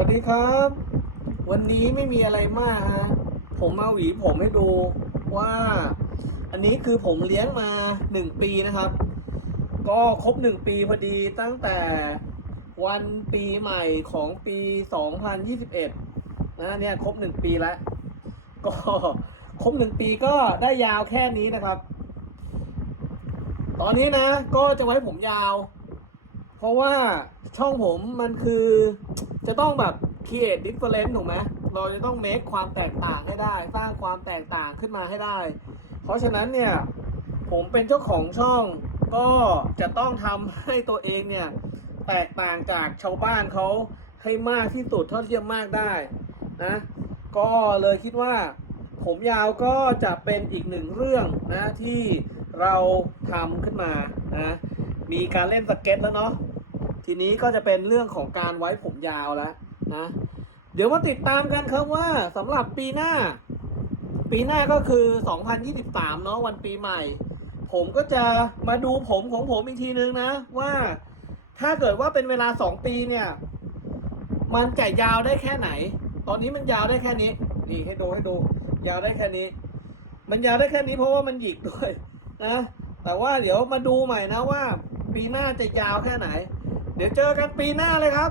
วัสดีครับ วันนี้ไม่มีอะไรมากฮะผมมาหวีผมให้ดูว่า อันนี้คือผมเลี้ยงมาหนึ่งปีนะครับ ก็ครบหนึ่งปีพอดีตั้งแต่วันปีใหม่ของปี2021นะเนี่ยครบหนึ่งปีแล้ว ก็ครบหนึ่งปีก็ได้ยาวแค่นี้นะครับ ตอนนี้นะก็จะไว้ผมยาว เพราะว่าช่องผมมันคือจะต้องแบบ create difference ถูกไหมเราจะต้อง make ความแตกต่างให้ได้ สร้างความแตกต่างขึ้นมาให้ได้ เพราะฉะนั้นเนี่ย ผมเป็นเจ้าของช่องก็จะต้องทำให้ตัวเองเนี่ย แตกต่างจากชาวบ้านเขาให้มากที่สุดเท่าที่จะมากได้นะ ก็เลยคิดว่า ผมยาวก็จะเป็นอีกหนึ่งเรื่องนะที่เราทำขึ้นมานะ มีการเล่นสเก็ตแล้วเนาะทีนี้ก็จะเป็นเรื่องของการไว้ผมยาวแล้วนะ เดี๋ยวมาติดตามกันครับว่าสำหรับปีหน้า ปีหน้าก็คือ 2023 เนาะวันปีใหม่ ผมก็จะมาดูผมของผมอีกทีนึงนะ ว่าถ้าเกิดว่าเป็นเวลา 2 ปีเนี่ย มันจะยาวได้แค่ไหน ตอนนี้มันยาวได้แค่นี้ นี่ให้ดูให้ดู ยาวได้แค่นี้ มันยาวได้แค่นี้เพราะว่ามันหยิกด้วยนะ แต่ว่าเดี๋ยวมาดูใหม่นะว่าปีหน้าจะยาวแค่ไหน เดี๋ยวเจอกันปีหน้าเลยครับ